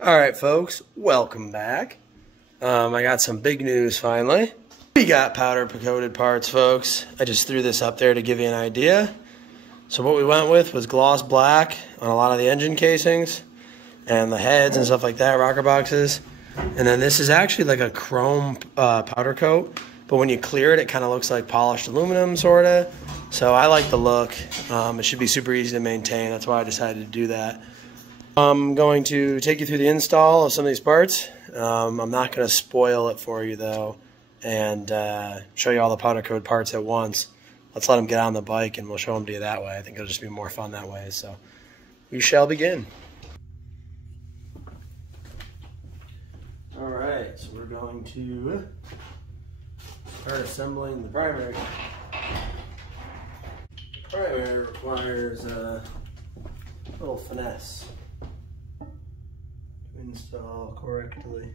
All right, folks, welcome back. I got some big news finally. We got powder coated parts, folks. I just threw this up there to give you an idea. So what we went with was gloss black on a lot of the engine casings and the heads and stuff like that, rocker boxes. And then this is actually like a chrome powder coat, but when you clear it, it kind of looks like polished aluminum, sort of. So I like the look. It should be super easy to maintain. That's why I decided to do that. I'm going to take you through the install of some of these parts. I'm not going to spoil it for you, though, and show you all the powder coat parts at once. Let's let them get on the bike, and we'll show them to you that way. I think it'll just be more fun that way. So we shall begin. All right, so we're going to start assembling the primary. The primary requires a little finesse to install correctly.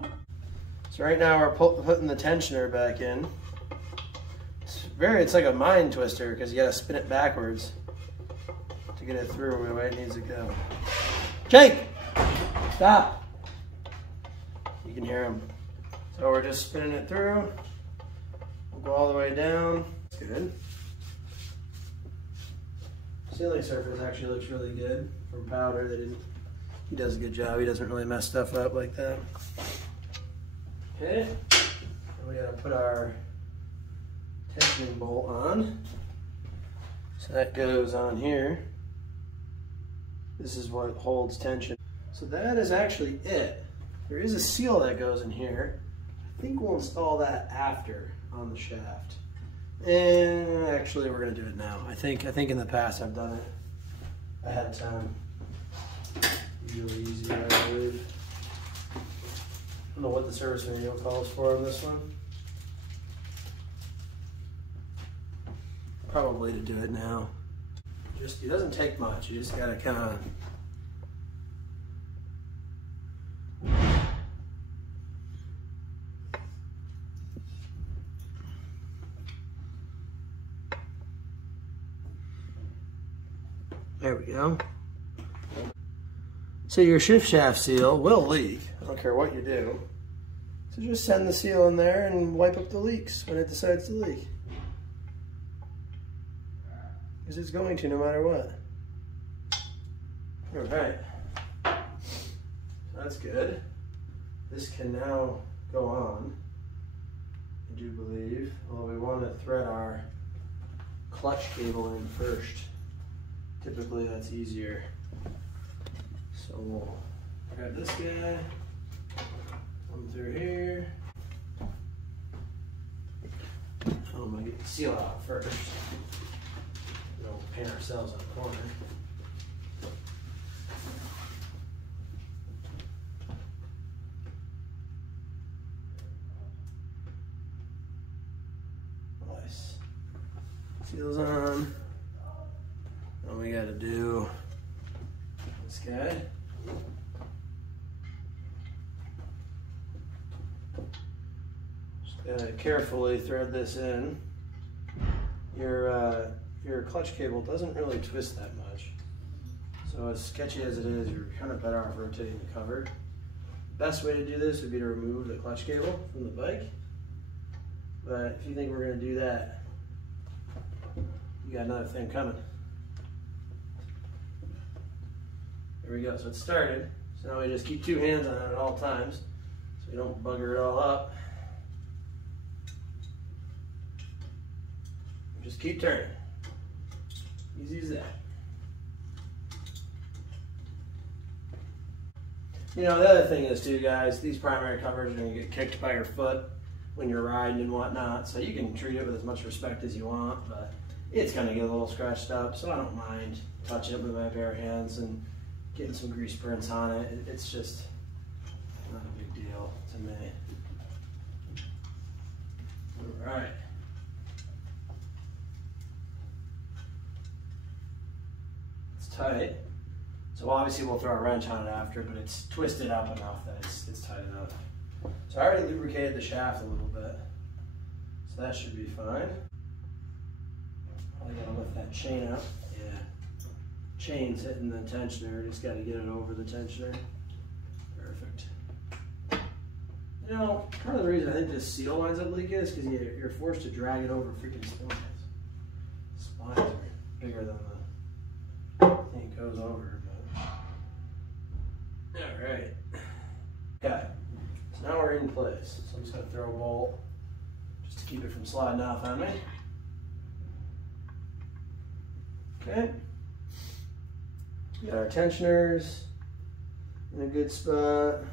So right now we're putting the tensioner back in. It's like a mind twister because you got to spin it backwards to get it through the way it needs to go. Jake, stop. You can hear him. So we're just spinning it through. We'll go all the way down. That's good. Sealing surface actually looks really good from powder. He does a good job. He doesn't really mess stuff up like that. Okay. And we gotta put our tensioning bolt on. So that goes on here. This is what holds tension. So that is actually it. There is a seal that goes in here. I think we'll install that after on the shaft. And actually we're gonna do it now. I think in the past I've done it ahead of time. Really easy, I believe. I don't know what the service manual calls for on this one. Probably to do it now. It doesn't take much. You just gotta kind of there we go. So your shift shaft seal will leak. I don't care what you do. So just send the seal in there and wipe up the leaks when it decides to leak. Because it's going to no matter what. All right. So that's good. This can now go on, I do believe. Although we want to thread our clutch cable in first. Typically that's easier. So we'll grab this guy, come through here. I'm gonna get the seal out first. We don't paint ourselves on the corner. Nice. Seal's on. All we gotta do this guy. Just gotta carefully thread this in. Your clutch cable doesn't really twist that much. So as sketchy as it is, you're kind of better off rotating the cover. The best way to do this would be to remove the clutch cable from the bike. But if you think we're gonna do that, you got another thing coming. There we go, so it started. So now we just keep two hands on it at all times so we don't bugger it all up. Just keep turning. Easy as that. You know, the other thing is too, guys, these primary covers are gonna get kicked by your foot when you're riding and whatnot, so you can treat it with as much respect as you want, but it's gonna get a little scratched up, so I don't mind touching it with my bare hands and getting some grease prints on it. It's just not a big deal to me. All right. It's tight. So obviously we'll throw a wrench on it after, but it's twisted up enough that it's tight enough. So I already lubricated the shaft a little bit, so that should be fine. Probably gotta lift that chain up. Yeah. Chain's hitting the tensioner, just gotta get it over the tensioner. Perfect. You know, part of the reason I think this seal winds up leaking is because you're forced to drag it over freaking spines. Spines are bigger than the thing it goes over. But... All right. Okay. So now we're in place. So I'm just going to throw a bolt just to keep it from sliding off on me. Okay. We got our tensioners in a good spot.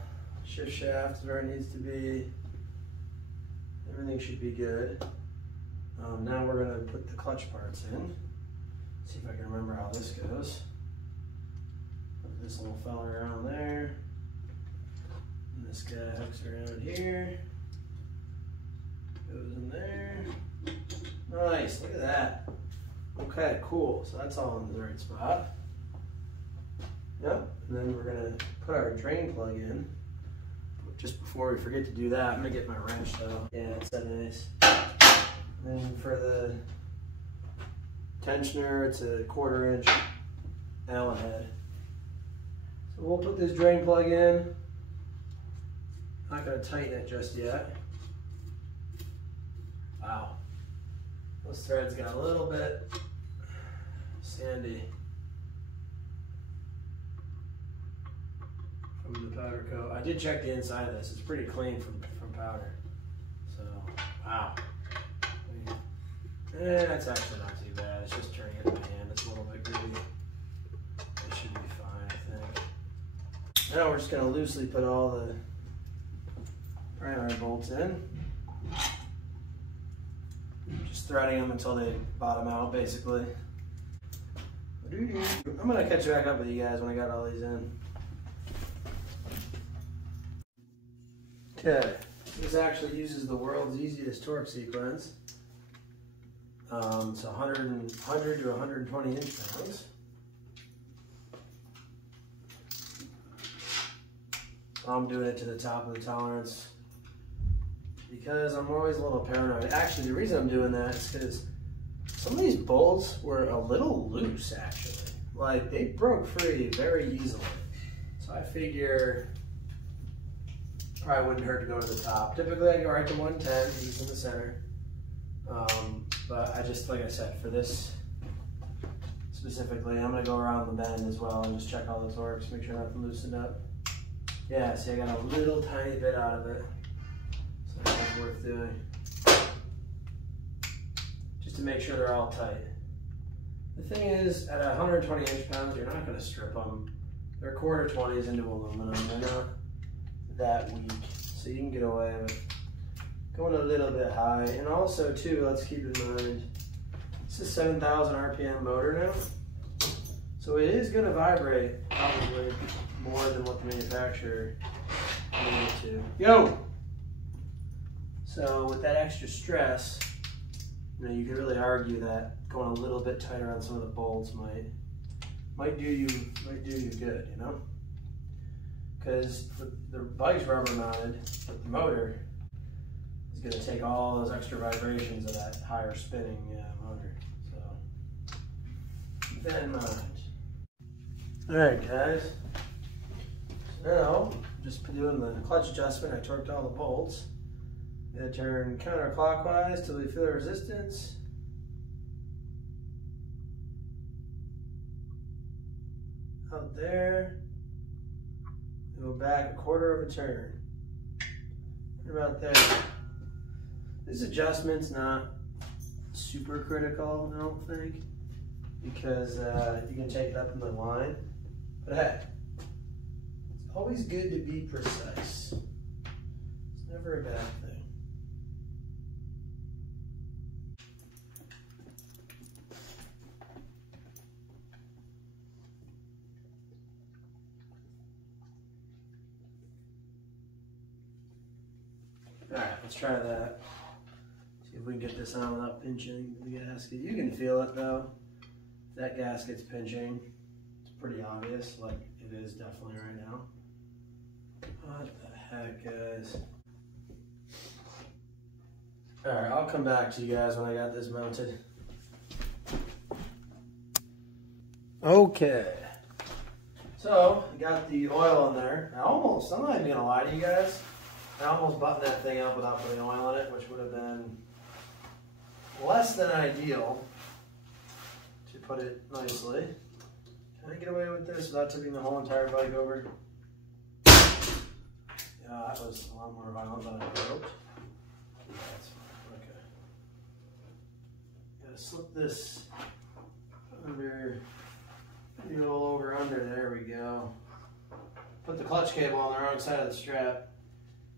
Shift shaft is where it needs to be. Everything should be good. Now we're going to put the clutch parts in. See if I can remember how this goes. Put this little fella around there. And this guy hooks around here. Goes in there. Nice, look at that. Okay, cool. So that's all in the right spot. Yep, and then we're going to put our drain plug in. Just before we forget to do that, I'm gonna get my wrench though. Yeah, it's that nice. And then for the tensioner, it's a 1/4 inch Allen head. So we'll put this drain plug in. Not gonna tighten it just yet. Wow. Those threads got a little bit sandy from the powder coat. I did check the inside of this. It's pretty clean from powder. So, wow. That's actually not too bad. It's just turning it in my hand. It's a little bit gritty. It should be fine, I think. Now we're just going to loosely put all the primary bolts in. Just threading them until they bottom out, basically. I'm going to catch back up with you guys when I got all these in. Okay, this actually uses the world's easiest torque sequence. It's 100 to 120 inch-pounds. I'm doing it to the top of the tolerance because I'm always a little paranoid. Actually, the reason I'm doing that is because some of these bolts were a little loose, actually. Like, they broke free very easily. So I figure probably wouldn't hurt to go to the top. Typically I go right to 110, he's in the center. But I just, like I said, for this specifically, I'm gonna go around the bend as well and just check all the torques, make sure nothing loosened up. Yeah, see, I got a little tiny bit out of it. So that's worth doing. Just to make sure they're all tight. The thing is, at 120 inch-pounds, you're not gonna strip them. They're 1/4 20s into aluminum. They're not that weak, so you can get away with going a little bit high. And also too, let's keep in mind, this is 7,000 RPM motor now, so it is going to vibrate probably more than what the manufacturer needed to. Yo! So with that extra stress, you know, you could really argue that going a little bit tighter on some of the bolts might do you good, you know? Because the bike's rubber mounted, but the motor is going to take all those extra vibrations of that higher spinning motor. So keep that in mind. Alright guys, so now I'm just doing the clutch adjustment. I torqued all the bolts. I'm going to turn counterclockwise till we feel the resistance. Out there. Go back 1/4 of a turn. What about there? This adjustment's not super critical, I don't think, because you can take it up in the line. But hey, it's always good to be precise. It's never a bad thing. Alright, let's try that. See if we can get this on without pinching the gasket. You can feel it though. If that gasket's pinching, it's pretty obvious, like it is definitely right now. What the heck, guys? Alright, I'll come back to you guys when I got this mounted. Okay. So, I got the oil in there. I'm not even gonna lie to you guys. I almost buttoned that thing up without putting oil in it, which would have been less than ideal, to put it nicely. Can I get away with this without tipping the whole entire bike over? Yeah, that was a lot more violent than I hoped. That's fine. Okay. Gotta slip this under, over under. There we go. Put the clutch cable on the wrong side of the strap,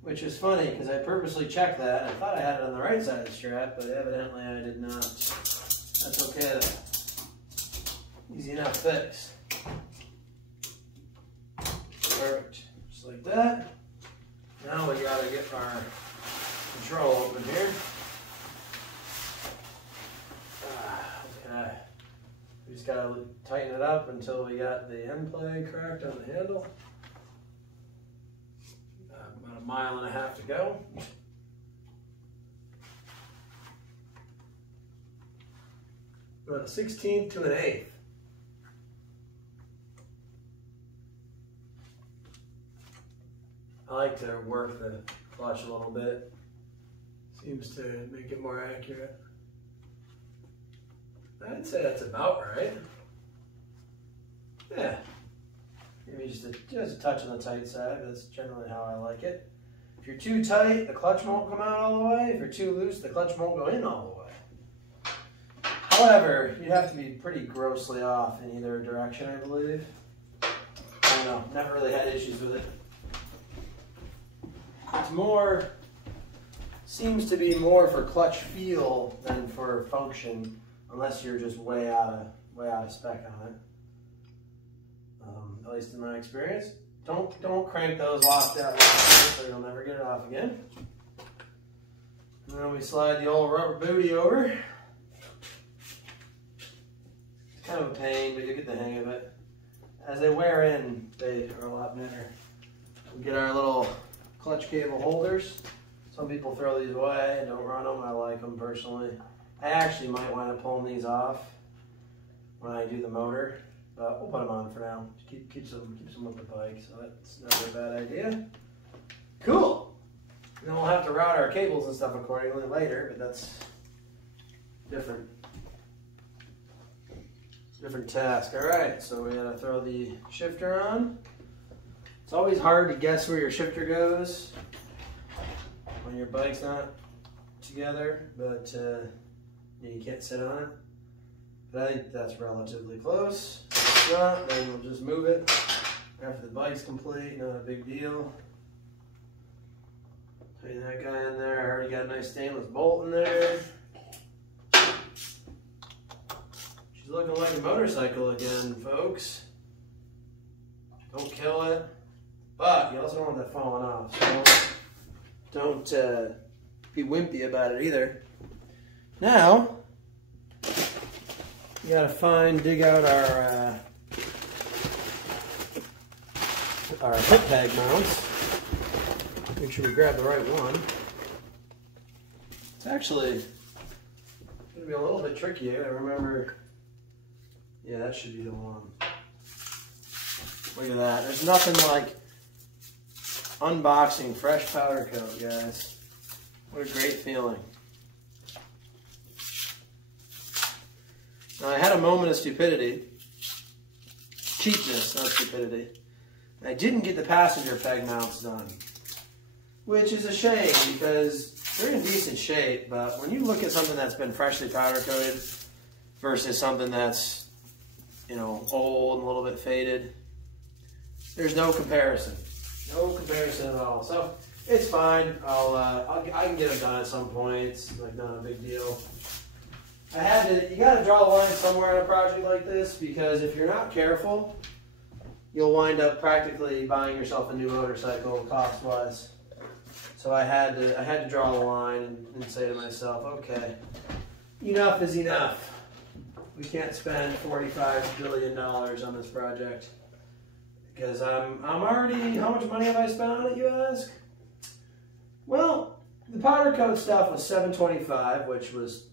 which is funny because I purposely checked that. I thought I had it on the right side of the strap, but evidently I did not. That's okay though. Easy enough fix. Perfect. Just like that. Now we gotta get our control open here. Okay. We just gotta tighten it up until we got the end plate cracked on the handle. About a mile and a half to go. About a 1/16 to an 1/8. I like to work the clutch a little bit. Seems to make it more accurate. I'd say that's about right. Yeah. Maybe just a touch on the tight side, but that's generally how I like it. If you're too tight, the clutch won't come out all the way. If you're too loose, the clutch won't go in all the way. However, you have to be pretty grossly off in either direction, I believe. I don't know, never really had issues with it. It's more, seems to be more for clutch feel than for function, unless you're just way out of spec on it. At least in my experience. Don't crank those locked out so you'll never get it off again. And then we slide the old rubber booty over. It's kind of a pain, but you get the hang of it. As they wear in, they are a lot better. We get our little clutch cable holders. Some people throw these away and don't run them. I like them personally. I actually might wind up pulling these off when I do the motor, but we'll put them on for now. Keeps them with the bike, so that's not a bad idea. Cool. And then we'll have to route our cables and stuff accordingly later, but that's different task. All right, so we gotta throw the shifter on. It's always hard to guess where your shifter goes when your bike's not together, but you can't sit on it. But I think that's relatively close. If it's not, then we'll just move it after the bike's complete. Not a big deal. Tighten that guy in there. I already got a nice stainless bolt in there. She's looking like a motorcycle again, folks. Don't kill it. But you also don't want that falling off. So don't be wimpy about it either. Now, you gotta dig out our hip peg mounts. Make sure we grab the right one. It's actually gonna be a little bit tricky. I remember, yeah, that should be the one. Look at that. There's nothing like unboxing fresh powder coat, guys. What a great feeling. Now, I had a moment of stupidity. Cheapness, not stupidity. And I didn't get the passenger peg mounts done. Which is a shame because they're in decent shape, but when you look at something that's been freshly powder coated versus something that's, old and a little bit faded, there's no comparison. No comparison at all. So it's fine. I can get them done at some point. It's like not a big deal. You gotta draw a line somewhere on a project like this because if you're not careful, you'll wind up practically buying yourself a new motorcycle cost-wise. So I had to draw a line and say to myself, okay, enough is enough. We can't spend $45 billion on this project. Because I'm already, how much money have I spent on it, you ask? Well, the powder coat stuff was $725, which was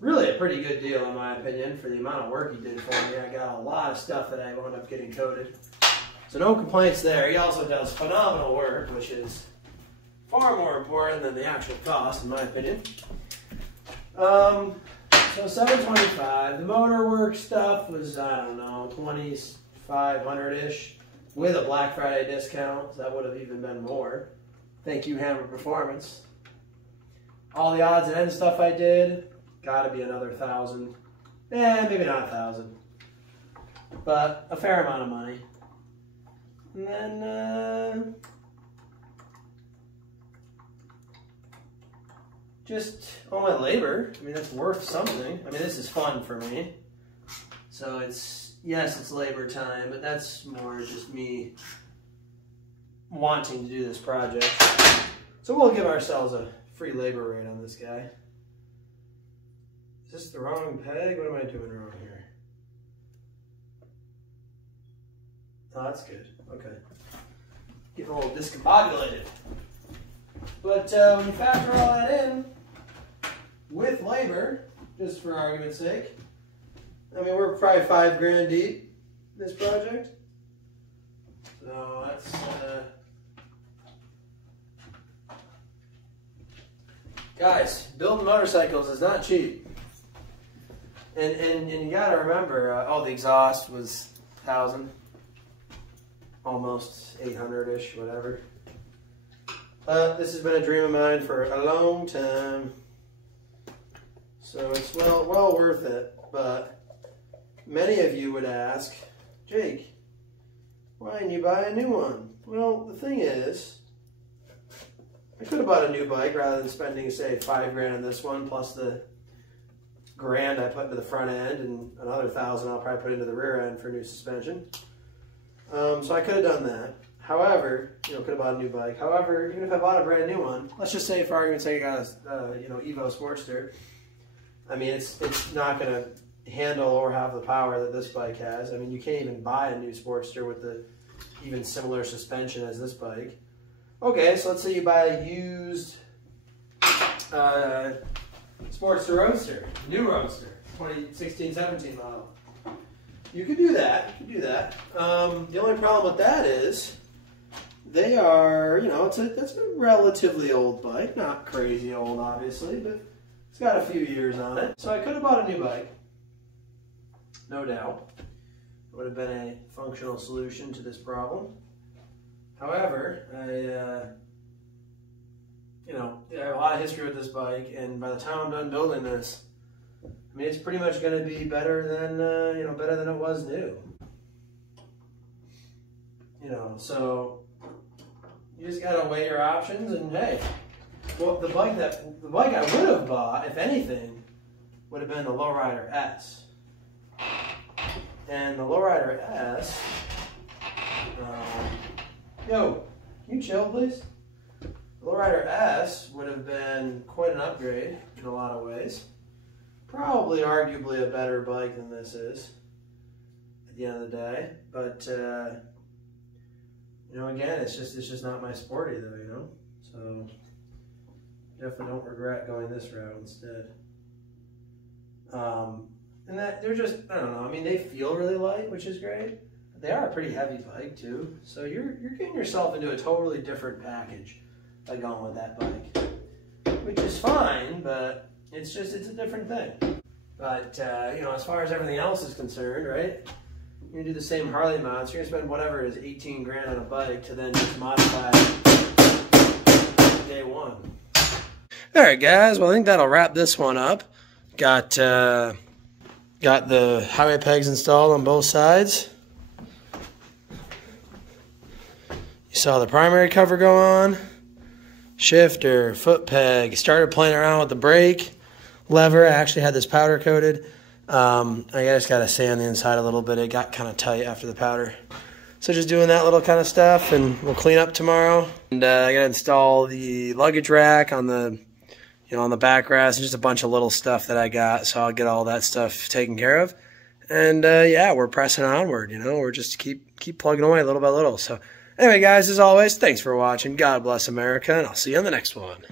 really a pretty good deal in my opinion for the amount of work he did for me. I got a lot of stuff that I wound up getting coated. So no complaints there. He also does phenomenal work, which is far more important than the actual cost, in my opinion. So $725. The motor work stuff was, I don't know, $2,500-ish with a Black Friday discount. So that would have even been more. Thank you, Hammer Performance. All the odds and ends stuff I did, got to be another $1,000. Maybe not $1,000, but a fair amount of money. And then just all my labor. I mean, that's worth something. I mean, this is fun for me. So it's, yes, it's labor time, but that's more just me wanting to do this project. So we'll give ourselves a free labor rate on this guy. Is this the wrong peg? What am I doing wrong here? Oh, that's good. Okay. Getting a little discombobulated. But when you factor all that in with labor, just for argument's sake, I mean, we're probably $5,000 deep in this project. So that's guys, building motorcycles is not cheap. And you gotta remember, the exhaust was 1,000, almost 800-ish, whatever. This has been a dream of mine for a long time, so it's well worth it. But many of you would ask, Jake, why didn't you buy a new one? Well, the thing is, I could have bought a new bike rather than spending, say, $5,000 on this one, plus the $1,000 I put into the front end and another $1,000 I'll probably put into the rear end for new suspension. So I could have done that. However, could have bought a new bike. However, even if I bought a brand new one, let's just say for argument's sake I got a Evo Sportster. I mean, it's not going to handle or have the power that this bike has. I mean, you can't even buy a new Sportster with the even similar suspension as this bike. Okay, so let's say you buy a used Sportster Roadster, new Roadster, 2016-17 model. You could do that. The only problem with that is they are, that's a relatively old bike, not crazy old, obviously, but it's got a few years on it. So I could have bought a new bike, no doubt. It would have been a functional solution to this problem. However, I have a lot of history with this bike, and by the time I'm done building this, I mean, it's pretty much going to be better than it was new. So you just got to weigh your options, and hey, well, the bike I would have bought, if anything, would have been the Lowrider S. And the Lowrider S, yo, can you chill, please? The Lowrider S would have been quite an upgrade in a lot of ways. Probably, arguably, a better bike than this is at the end of the day. But again, it's just not my sporty though, So definitely don't regret going this route instead. And that they're just, I don't know. I mean, they feel really light, which is great. They are a pretty heavy bike too. So you're getting yourself into a totally different package by going with that bike, which is fine, but it's a different thing. But, as far as everything else is concerned, right? You're going to do the same Harley mods. You're going to spend whatever is $18,000 on a bike to then just modify it day one. All right, guys. Well, I think that'll wrap this one up. Got the highway pegs installed on both sides. You saw the primary cover go on. Shifter, foot peg. Started playing around with the brake lever. I actually had this powder coated. I just got to sand the inside a little bit. It got kind of tight after the powder. So just doing that little kind of stuff, and we'll clean up tomorrow. And I got to install the luggage rack on the, on the backrest, and just a bunch of little stuff that I got. So I'll get all that stuff taken care of. And yeah, we're pressing onward. We're just keep plugging away little by little. So anyway, guys, as always, thanks for watching. God bless America, and I'll see you on the next one.